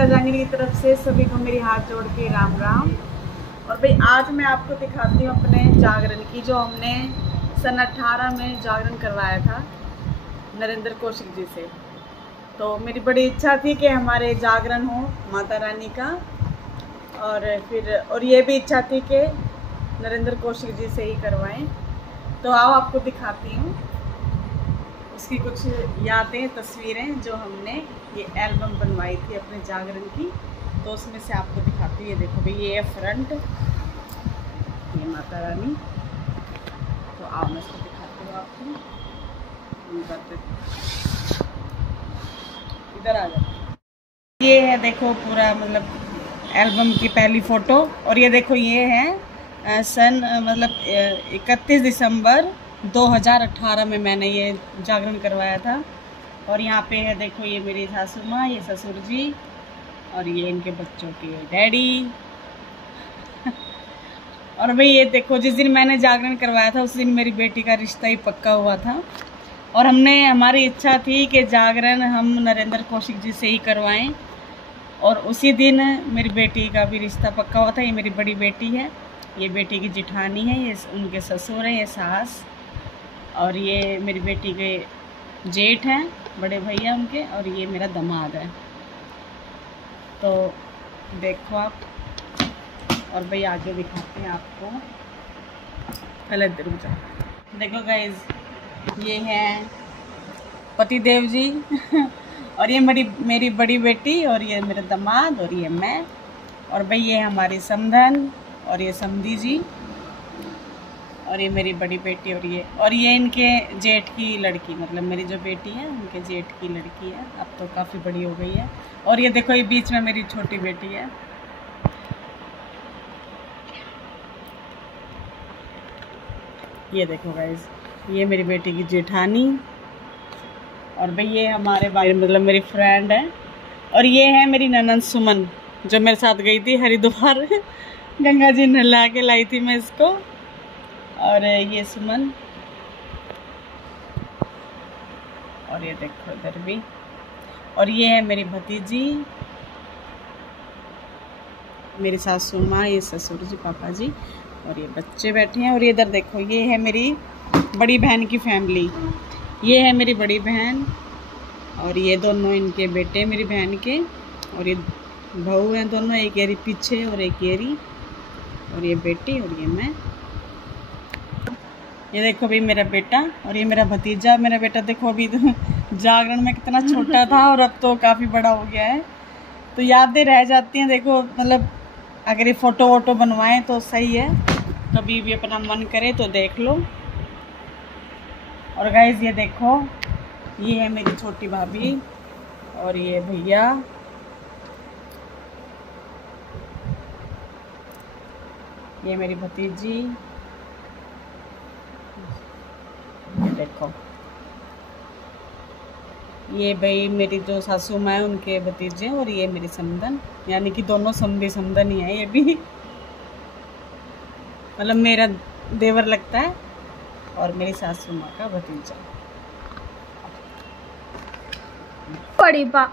माता जांगनी की तरफ से सभी को मेरी हाथ जोड़ के राम राम। और भाई आज मैं आपको दिखाती हूँ अपने जागरण की, जो हमने सन 18 में जागरण करवाया था नरेंद्र कौशिक जी से। तो मेरी बड़ी इच्छा थी कि हमारे जागरण हो माता रानी का, और ये भी इच्छा थी कि नरेंद्र कौशिक जी से ही करवाएं। तो आओ आपको दिखाती हूँ उसकी कुछ यादें, तस्वीरें जो हमने ये एल्बम बनवाई थी अपने जागरण की, तो उसमें से आपको दिखाती हूँ। ये देखो भाई, ये है फ्रंट, ये माता रानी। तो आओ मैं इसको दिखाती हूँ आपको। इधर आ जाओ। ये है देखो पूरा मतलब एल्बम की पहली फ़ोटो। और ये देखो ये है सन 31 दिसंबर 2018 में मैंने ये जागरण करवाया था। और यहाँ पे है देखो, ये मेरी सासू माँ, ये ससुर जी, और ये इनके बच्चों के डैडी। और भाई ये देखो, जिस दिन मैंने जागरण करवाया था उस दिन मेरी बेटी का रिश्ता ही पक्का हुआ था। और हमारी इच्छा थी कि जागरण हम नरेंद्र कौशिक जी से ही करवाएं। और उसी दिन मेरी बेटी का भी रिश्ता पक्का हुआ था। ये मेरी बड़ी बेटी है, ये बेटी की जिठानी है, ये उनके ससुर हैं, ये सास। और ये मेरी बेटी के जेठ हैं, बड़े भैया उनके। और ये मेरा दामाद है। तो देखो आप, और भाई आगे दिखाते हैं आपको। पहले रुक जाओ। देखो गाइज, ये है पति देव जी और ये मेरी बड़ी बेटी, और ये मेरे दामाद, और ये मैं। और भाई ये हमारी समधन, और ये समधी जी, और ये मेरी बड़ी बेटी, और ये इनके जेठ की लड़की, मतलब मेरी जो बेटी है उनके जेठ की लड़की है। अब तो काफ़ी बड़ी हो गई है। और ये देखो, ये बीच में मेरी छोटी बेटी है। ये देखो गाइस, ये मेरी बेटी की जेठानी। और भाई ये हमारे भाई, मतलब मेरी फ्रेंड है। और ये है मेरी ननंद सुमन, जो मेरे साथ गई थी हरिद्वार गंगा जी नहला के लाई थी मैं इसको। और ये सुमन, और ये देखो इधर भी। और ये है मेरी भतीजी, मेरी सासू माँ, ये ससुर जी, पापा जी, और ये बच्चे बैठे हैं। और ये इधर देखो, ये है मेरी बड़ी बहन की फैमिली। ये है मेरी बड़ी बहन, और ये दोनों इनके बेटे मेरी बहन के, और ये बहू हैं दोनों, एक येरी पीछे और एक येरी, और ये बेटी, और ये मैं। ये देखो भाई मेरा बेटा, और ये मेरा भतीजा। मेरा बेटा देखो अभी जागरण में कितना छोटा था और अब तो काफ़ी बड़ा हो गया है। तो यादें रह जाती हैं। देखो मतलब अगर ये फ़ोटो वोटो बनवाएं तो सही है, कभी भी अपना मन करे तो देख लो। और गाइस ये देखो, ये है मेरी छोटी भाभी, और ये भैया, ये मेरी भतीजी। ये देखो, ये भाई मेरी जो सासू माँ है उनके भतीजे, और ये मेरी समधन, यानी कि दोनों समधन ही है। ये भी मतलब मेरा देवर लगता है, और मेरी सासू माँ का भतीजा। बड़ी बा।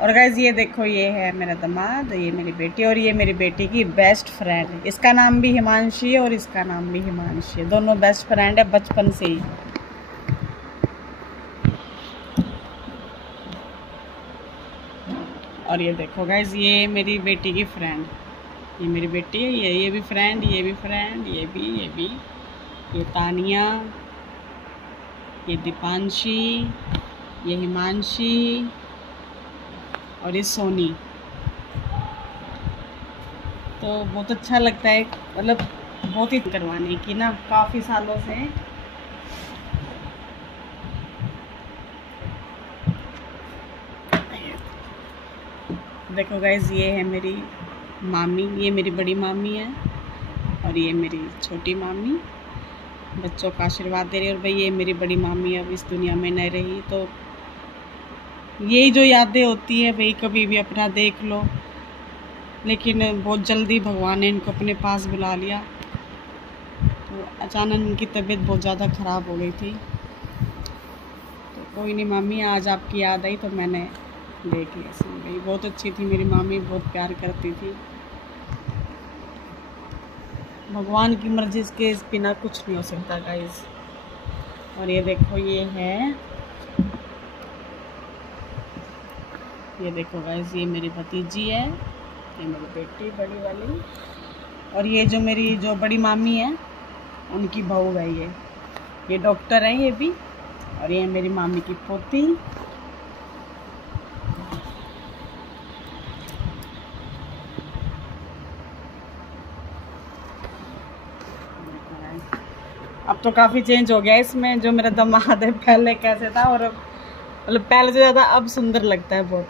और गाइस ये देखो, ये है मेरा दामाद, ये मेरी बेटी, और ये मेरी बेटी की बेस्ट फ्रेंड है। इसका नाम भी हिमांशी है और इसका नाम भी हिमांशी है। दोनों बेस्ट फ्रेंड है बचपन से ही। और ये देखो गाइस, ये मेरी बेटी की फ्रेंड, ये मेरी बेटी है, ये भी फ्रेंड, ये भी फ्रेंड, ये भी, ये तानिया, ये दीपांशी, ये हिमांशी, और ये सोनी। तो बहुत अच्छा लगता है, मतलब बहुत ही करवाने की ना, काफ़ी सालों से। देखो गाइज, ये है मेरी मामी, ये मेरी बड़ी मामी है, और ये मेरी छोटी मामी बच्चों का आशीर्वाद दे रही है। और भाई ये मेरी बड़ी मामी अब इस दुनिया में नहीं रही। तो यही जो यादें होती है भाई, कभी भी अपना देख लो। लेकिन बहुत जल्दी भगवान ने इनको अपने पास बुला लिया। तो अचानक उनकी तबीयत बहुत ज़्यादा ख़राब हो गई थी। तो कोई नहीं मामी, आज आपकी याद आई तो मैंने देखिए इसमें भाई बहुत अच्छी थी, मेरी मामी बहुत प्यार करती थी। भगवान की मर्जी के बिना कुछ नहीं हो सकता गाइस। और ये देखो ये है, ये देखो गाइस ये मेरी भतीजी है, ये मेरी बेटी बड़ी वाली। और ये जो मेरी जो बड़ी मामी है उनकी बहू है ये डॉक्टर है ये भी। और ये मेरी मामी की पोती। अब तो काफ़ी चेंज हो गया इसमें, जो मेरा दामाद है पहले कैसे था और मतलब पहले से ज़्यादा अब सुंदर लगता है बहुत।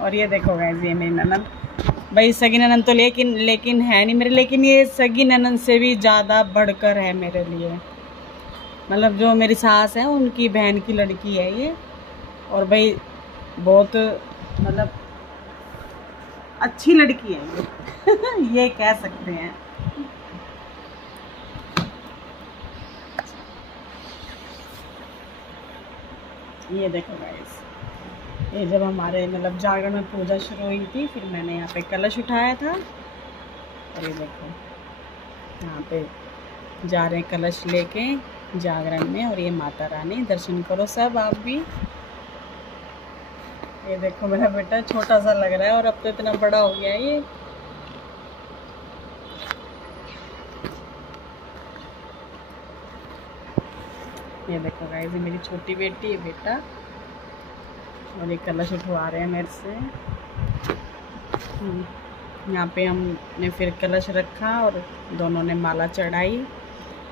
और ये देखो गाइस ये मेरी ननद, भाई सगी ननद तो लेकिन है नहीं मेरे, लेकिन ये सगी ननद से भी ज़्यादा बढ़कर है मेरे लिए। मतलब जो मेरी सास है उनकी बहन की लड़की है ये। और भाई बहुत मतलब अच्छी लड़की है ये ये कह सकते हैं। ये देखो गाइस, ये जब हमारे मतलब जागरण में पूजा शुरू हुई थी, फिर मैंने यहाँ पे कलश उठाया था। और ये देखो यहाँ पे जा रहे हैं कलश लेके जागरण में। और ये माता रानी, दर्शन करो सब आप भी। ये देखो मेरा बेटा छोटा सा लग रहा है और अब तो इतना बड़ा हो गया है ये। ये देखो गाइस ये मेरी छोटी बेटी है बेटा। और ये कलश उठवा रहे हैं मेरे से। यहाँ पे हमने फिर कलश रखा और दोनों ने माला चढ़ाई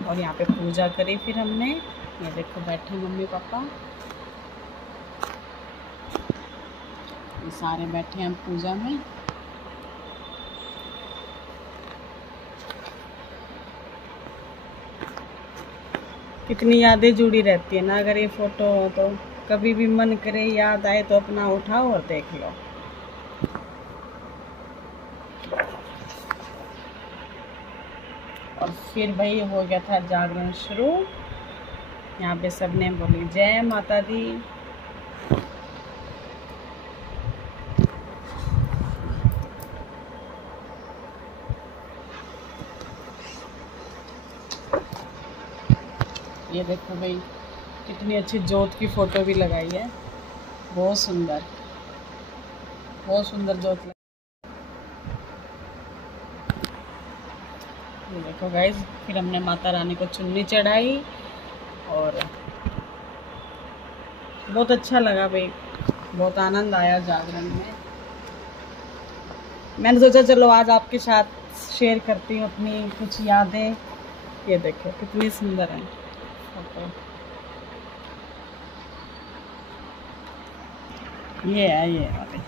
और यहाँ पे पूजा करी फिर हमने। ये देखो बैठे मम्मी पापा, ये सारे बैठे हैं पूजा में। कितनी यादें जुड़ी रहती है ना अगर ये फोटो हो तो। कभी भी मन करे याद आए तो अपना उठाओ और देख लो। और फिर भाई हो गया था जागरण शुरू। यहाँ पे सबने बोली जय माता दी। ये देखो भाई कितनी अच्छी जोत की फोटो भी लगाई है, बहुत सुंदर जोत लगी। ये देखो गाइस फिर हमने माता रानी को चुन्नी चढ़ाई और बहुत अच्छा लगा भाई, बहुत आनंद आया जागरण में। मैंने सोचा चलो आज आपके साथ शेयर करती हूँ अपनी कुछ यादें। ये देखो कितनी सुंदर है फोटो। ये है ये वाली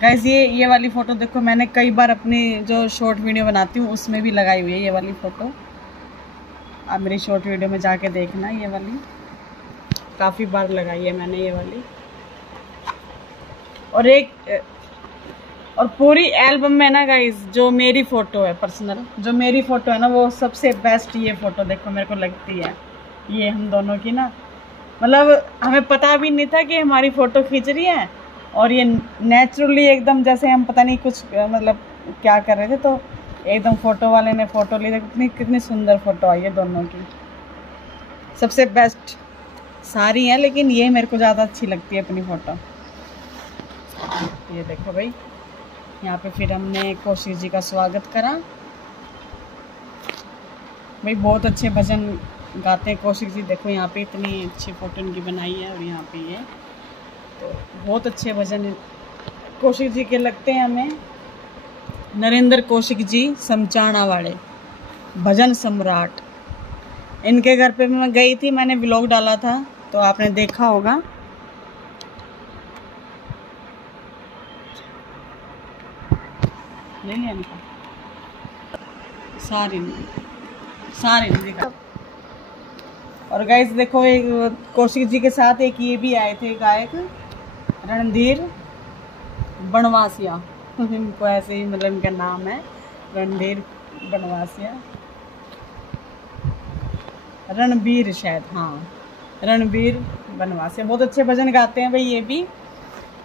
गाइस, ये वाली फ़ोटो देखो मैंने कई बार अपनी जो शॉर्ट वीडियो बनाती हूँ उसमें भी लगाई हुई है ये वाली फ़ोटो। आप मेरी शॉर्ट वीडियो में जाके देखना, ये वाली काफ़ी बार लगाई है मैंने ये वाली। और पूरी एल्बम में ना गाइस जो मेरी फ़ोटो है पर्सनल, जो मेरी फ़ोटो है ना वो सबसे बेस्ट ये फ़ोटो देखो मेरे को लगती है। ये हम दोनों की ना मतलब हमें पता भी नहीं था कि हमारी फ़ोटो खींच रही है और ये नेचुरली एकदम जैसे हम पता नहीं कुछ मतलब क्या कर रहे थे तो एकदम फ़ोटो वाले ने फ़ोटो ली। कितनी सुंदर फ़ोटो आई है दोनों की। सबसे बेस्ट सारी हैं लेकिन ये मेरे को ज़्यादा अच्छी लगती है अपनी फ़ोटो। ये देखो भाई यहाँ पे फिर हमने कौशिक जी का स्वागत करा। भाई बहुत अच्छे भजन गाते हैं कौशिक जी। देखो यहाँ पे इतनी अच्छी फ़ोटो इनकी बनाई है और यहाँ पे ये तो बहुत अच्छे भजन कौशिक जी के लगते हैं हमें। नरेंद्र कौशिक जी समचाणा वाले भजन सम्राट, इनके घर पे मैं गई थी, मैंने व्लॉग डाला था तो आपने देखा होगा। ले लिया इनका सारे नहीं देखा। और गाइस देखो एक कौशिक जी के साथ एक ये भी आए थे गायक रणधीर बनवासिया इनको ऐसे ही मतलब इनका नाम है रणधीर बनवासिया, रणबीर शायद, हाँ रणबीर बनवास से। बहुत अच्छे भजन गाते हैं भाई ये भी,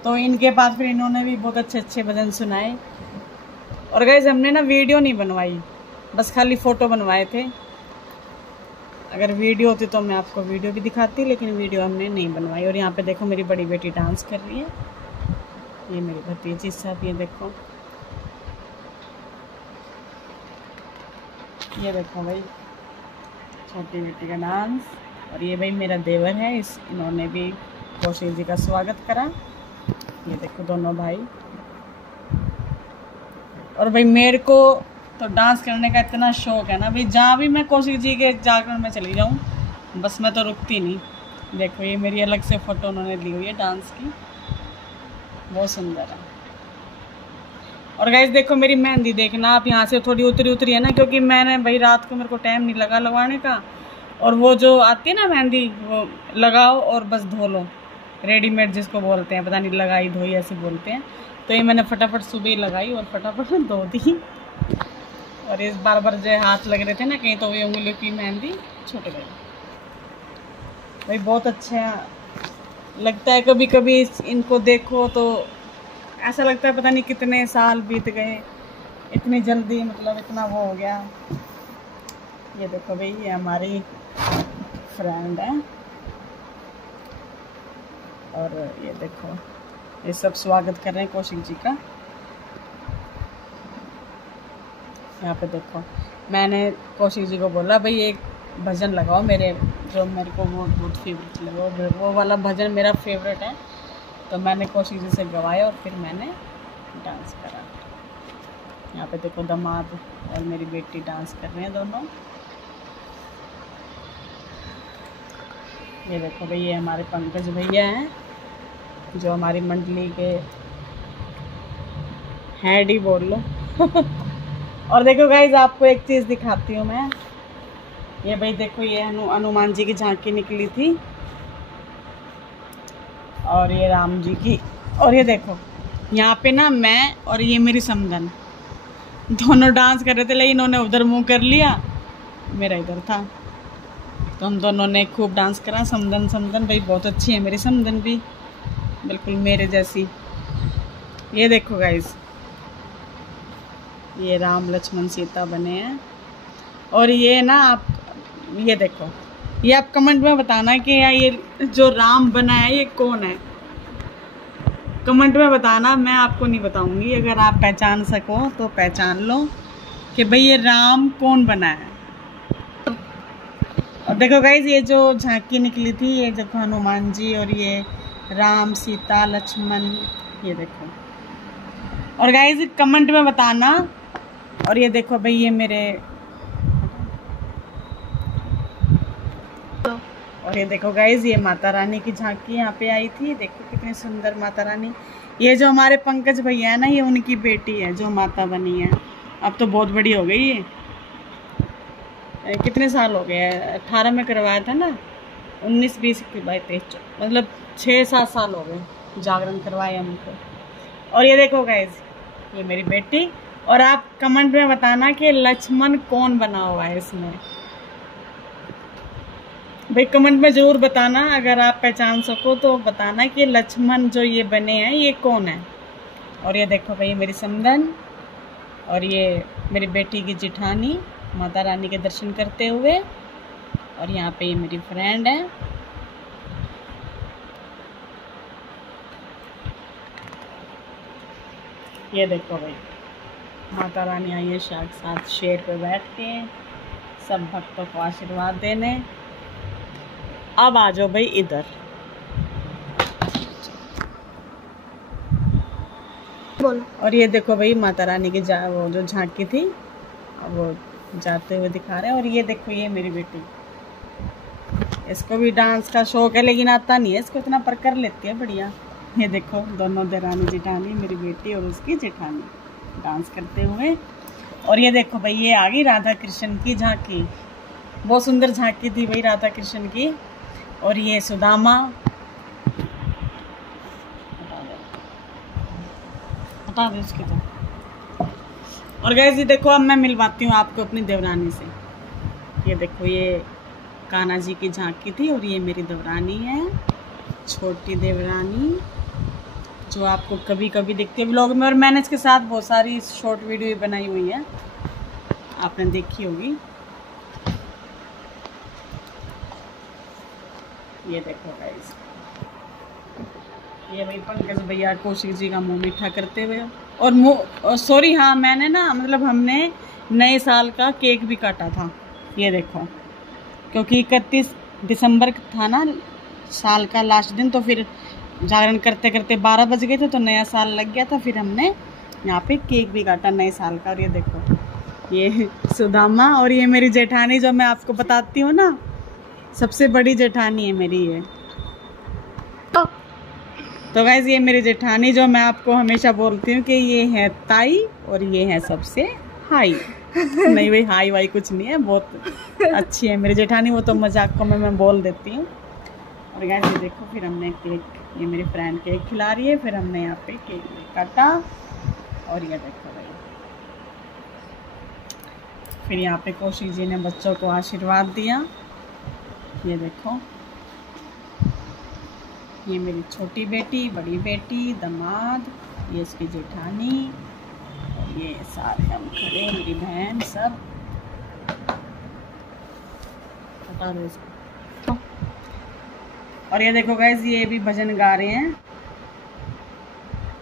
तो इनके पास फिर इन्होंने भी बहुत अच्छे अच्छे भजन सुनाए। और गाइस हमने ना वीडियो नहीं बनवाई, बस खाली फ़ोटो बनवाए थे। अगर वीडियो होती तो मैं आपको वीडियो भी दिखाती, लेकिन वीडियो हमने नहीं बनवाई। और यहाँ पे देखो मेरी बड़ी बेटी डांस कर रही है, ये मेरी भतीजी साहब, ये देखो, ये देखो भाई छोटी बेटी का डांस। और ये भाई मेरा देवर है, इन्होंने भी कौशिक जी का स्वागत करा। ये देखो दोनों भाई। और भाई मेरे को तो डांस करने का इतना शौक है ना भाई, जहाँ भी मैं कौशिक जी के जागरण में चली जाऊँ बस मैं तो रुकती नहीं। देखो ये मेरी अलग से फ़ोटो उन्होंने दी हुई है डांस की, बहुत सुंदर है। और गाइस देखो मेरी मेहंदी देखना आप, यहाँ से थोड़ी उतरी है ना, क्योंकि मैंने भाई रात को मेरे को टाइम नहीं लगा लगवाने का। और वो जो आती है ना मेहंदी, वो लगाओ और बस धो लो, रेडीमेड जिसको बोलते हैं, पता नहीं लगाई धोई ऐसे बोलते हैं। तो ये मैंने फटाफट सुबह ही लगाई और फटाफट धो दी। और इस बार जो हाथ लग रहे थे ना कहीं, तो ये उंगलियों की मेहंदी छूट गई। भाई बहुत अच्छा लगता है, कभी कभी इनको देखो तो ऐसा लगता है पता नहीं कितने साल बीत गए, इतनी जल्दी, मतलब इतना वो हो गया। ये देखो भाई ये हमारी फ्रेंड है। और ये देखो ये सब स्वागत कर रहे हैं कौशिक जी का। यहाँ पे देखो मैंने कौशिक जी को बोला भाई एक भजन लगाओ मेरे, जो मेरे को वो बहुत फेवरेट लगा, वो वाला भजन मेरा फेवरेट है। तो मैंने कौशिक जी से गवाया और फिर मैंने डांस करा। यहाँ पे देखो दामाद और मेरी बेटी डांस कर रहे हैं दोनों। ये देखो भाई ये हमारे पंकज भैया हैं, जो हमारी मंडली के हेड ही बोल लो। और देखो गाइज आपको एक चीज़ दिखाती हूँ मैं। ये भाई देखो ये हनुमान जी की झांकी निकली थी, और ये राम जी की। और ये देखो यहाँ पे ना मैं और ये मेरी समधन दोनों डांस कर रहे थे, लेकिन इन्होंने उधर मुंह कर लिया, मेरा इधर था। तो हम दोनों ने खूब डांस करा। समधन भाई बहुत अच्छी है मेरी समधन भी, बिल्कुल मेरे जैसी। ये देखो गाइस ये राम लक्ष्मण सीता बने हैं। और ये ना आप ये देखो, ये आप कमेंट में बताना कि ये जो राम बना है ये कौन है, कमेंट में बताना, मैं आपको नहीं बताऊंगी। अगर आप पहचान सको तो पहचान लो कि भाई ये राम कौन बना है। और देखो गाइज ये जो झांकी निकली थी, ये देखो हनुमान जी और ये राम सीता लक्ष्मण, ये देखो। और गाइज कमेंट में बताना। और ये देखो भाई ये मेरे, और ये देखो गाइज ये माता रानी की झांकी यहाँ पे आई थी। देखो कितनी सुंदर माता रानी। ये जो हमारे पंकज भैया है ना, ये उनकी बेटी है जो माता बनी है। अब तो बहुत बड़ी हो गई है, कितने साल हो गए, 18 में करवाया था ना, 19 20 22 23 मतलब 6-7 साल हो गए जागरण करवाए हमको। और ये देखो गाइज ये मेरी बेटी। और आप कमेंट में बताना कि लक्ष्मण कौन बना हुआ है इसमें, भाई कमेंट में ज़रूर बताना। अगर आप पहचान सको तो बताना कि लक्ष्मण जो ये बने हैं ये कौन है। और ये देखो भाई मेरी समधन और ये मेरी बेटी की जिठानी माता रानी के दर्शन करते हुए। और यहाँ पे ये मेरी फ्रेंड है। ये देखो भाई माता रानी आई है साथ शेर पे बैठ के सब भक्तों को आशीर्वाद देने। अब आ जाओ भाई इधर, बोलो। और ये देखो भाई माता रानी की वो जो झांकी थी वो जाते हुए दिखा रहे हैं। और ये देखो ये मेरी बेटी, इसको भी डांस का शौक है लेकिन आता नहीं है इसको इतना, पर कर लेती है बढ़िया। ये देखो दोनों देरानी जिठानी, मेरी बेटी और उसकी जेठानी डांस करते हुए। और ये देखो भाई ये आ गई राधा कृष्ण की झांकी, बहुत सुंदर झांकी थी भाई राधा कृष्ण की। और ये सुदामा, हटा दे उसकी तो। और गाइस ये देखो अब मैं मिलवाती हूँ आपको अपनी देवरानी से। ये देखो ये कान्हा जी की झांकी थी और ये मेरी देवरानी है। छोटी देवरानी जो आपको कभी कभी दिखती है व्लॉग में, और मैंने इसके साथ बहुत सारी शॉर्ट वीडियो बनाई हुई है, आपने देखी होगी। ये देखो गाइस, ये भाई पंकज भैया कौशिक जी का मुंह मीठा करते हुए, और सॉरी हाँ, मैंने ना मतलब हमने नए साल का केक भी काटा था, ये देखो, क्योंकि 31 दिसंबर था ना साल का लास्ट दिन, तो फिर जागरण करते करते 12 बज गए थे, तो नया साल लग गया था, फिर हमने यहाँ पे केक भी काटा नए साल का। और ये देखो, ये सुदामा, और ये मेरी जेठानी जो मैं आपको बताती हूँ ना, सबसे बड़ी जेठानी है मेरी ये। तो गाइस ये मेरी जेठानी जो मैं आपको हमेशा बोलती हूँ कि ये है ताई और ये है सबसे हाई। नहीं भाई हाई वाई कुछ नहीं है, बहुत अच्छी है मेरी जेठानी, वो तो मजाक को मैं बोल देती हूँ। और गाइस ये देखो, फिर हमने केक, ये मेरी फ्रेंड केक खिला रही है, फिर हमने यहाँ पे केक काटा, और ये देखो भाई, फिर यहाँ पे कौशिक जी ने बच्चों को आशीर्वाद दिया। ये देखो, ये मेरी छोटी बेटी, बड़ी बेटी, दामाद, ये इसकी जेठानी, और ये सारे हम खड़े, मेरी बहन, सब बता दो इसको। और ये देखो गाइस, ये भी भजन गा रहे हैं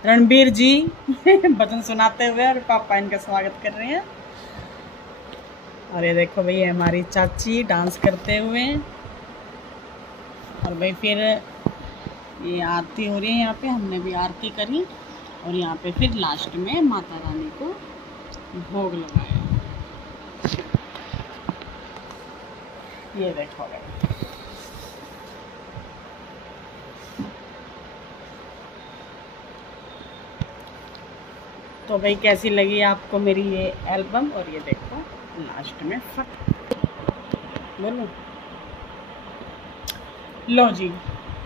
रणबीर जी भजन सुनाते हुए, और पापा इनका स्वागत कर रहे हैं। और ये देखो भाई हमारी चाची डांस करते हुए, और भाई फिर ये आरती हो रही है, यहाँ पे हमने भी आरती करी, और यहाँ पे फिर लास्ट में माता रानी को भोग लगाया। ये देखो भाई, तो भाई कैसी लगी आपको मेरी ये एल्बम। और ये देखो लास्ट में फट बोलो, लो जी,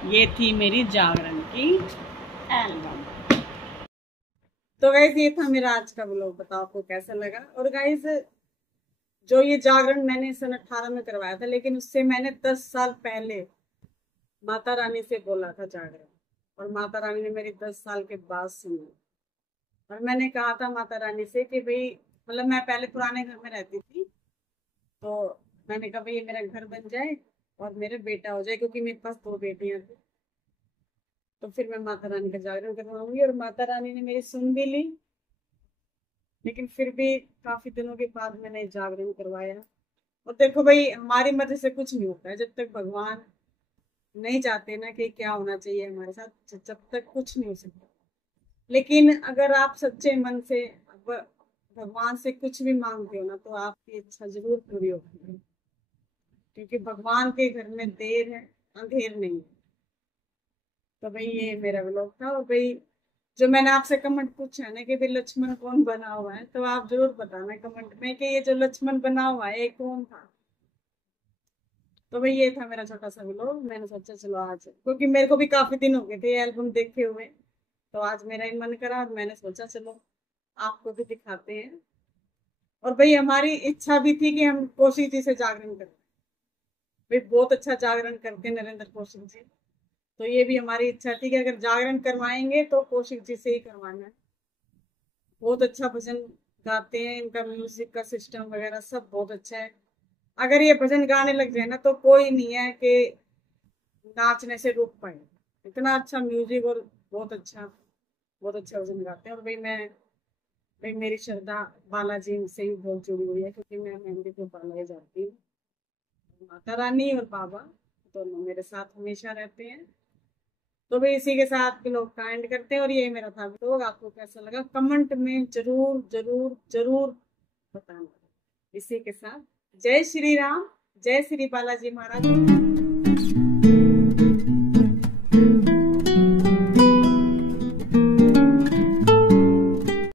ये थी मेरी जागरण की एल्बम। तो गाइस ये था मेरा आज का व्लॉग, बताओ आपको कैसा लगा। और गाइस जो ये जागरण मैंने सन 18 में करवाया था, लेकिन उससे मैंने 10 साल पहले माता रानी से बोला था जागरण, और माता रानी ने मेरी 10 साल के बाद सुनी। और मैंने कहा था माता रानी से कि भाई, मतलब मैं पहले पुराने घर में रहती थी, तो मैंने कहा भाई मेरा घर बन जाए और मेरे बेटा हो जाए, क्योंकि मेरे पास 2 बेटियां थी, तो फिर मैं माता रानी का जागरण करवाऊंगी। और माता रानी ने मेरी सुन भी ली, लेकिन फिर भी काफी दिनों के बाद मैंने जागरण करवाया। और देखो भाई, हमारी मर्जी से कुछ नहीं होता है, जब तक भगवान नहीं चाहते ना कि क्या होना चाहिए हमारे साथ, जब तक कुछ नहीं हो सकता। लेकिन अगर आप सच्चे मन से भगवान से कुछ भी मांगते हो ना, तो आपकी इच्छा जरूर पूरी होती है, क्योंकि भगवान के घर में देर है, अंधेर नहीं। तो भाई ये मेरा व्लॉग था। और भाई जो मैंने आपसे कमेंट पूछा है ना कि भाई लक्ष्मण कौन बना हुआ है, तो आप जरूर बताना कमेंट में कि ये जो लक्ष्मण बना हुआ है ये कौन था। तो भाई ये था मेरा छोटा सा व्लॉग। मैंने सोचा चलो आज, क्योंकि मेरे को भी काफी दिन हो गए थे एल्बम देखे हुए, तो आज मेरा ही मन करा, और मैंने सोचा चलो आपको भी दिखाते हैं। और भाई हमारी इच्छा भी थी कि हम कौशिक जी से जागरण करें, भाई बहुत अच्छा जागरण करते हैं नरेंद्र कौशिक जी, तो ये भी हमारी इच्छा थी कि अगर जागरण करवाएंगे तो कौशिक जी से ही करवाना है। बहुत अच्छा भजन गाते हैं, इनका म्यूजिक का सिस्टम वगैरह सब बहुत अच्छा है। अगर ये भजन गाने लग जाए ना, तो कोई नहीं है कि नाचने से रोक पाए, इतना अच्छा म्यूजिक, और बहुत अच्छा भजन गाते हैं। और भाई मेरी श्रद्धा बालाजी से ही बहुत जुड़ी हुई है, क्योंकि मैं मेहंदी को बालाजी जाती हूँ। माता रानी और बाबा दोनों मेरे साथ हमेशा रहते हैं। तो भाई इसी के साथ लोग का एंड करते हैं, और ये मेरा था व्लॉग। आपको कैसा लगा कमेंट में जरूर जरूर जरूर बताना। इसी के साथ जय श्री राम, जय श्री बालाजी महाराज।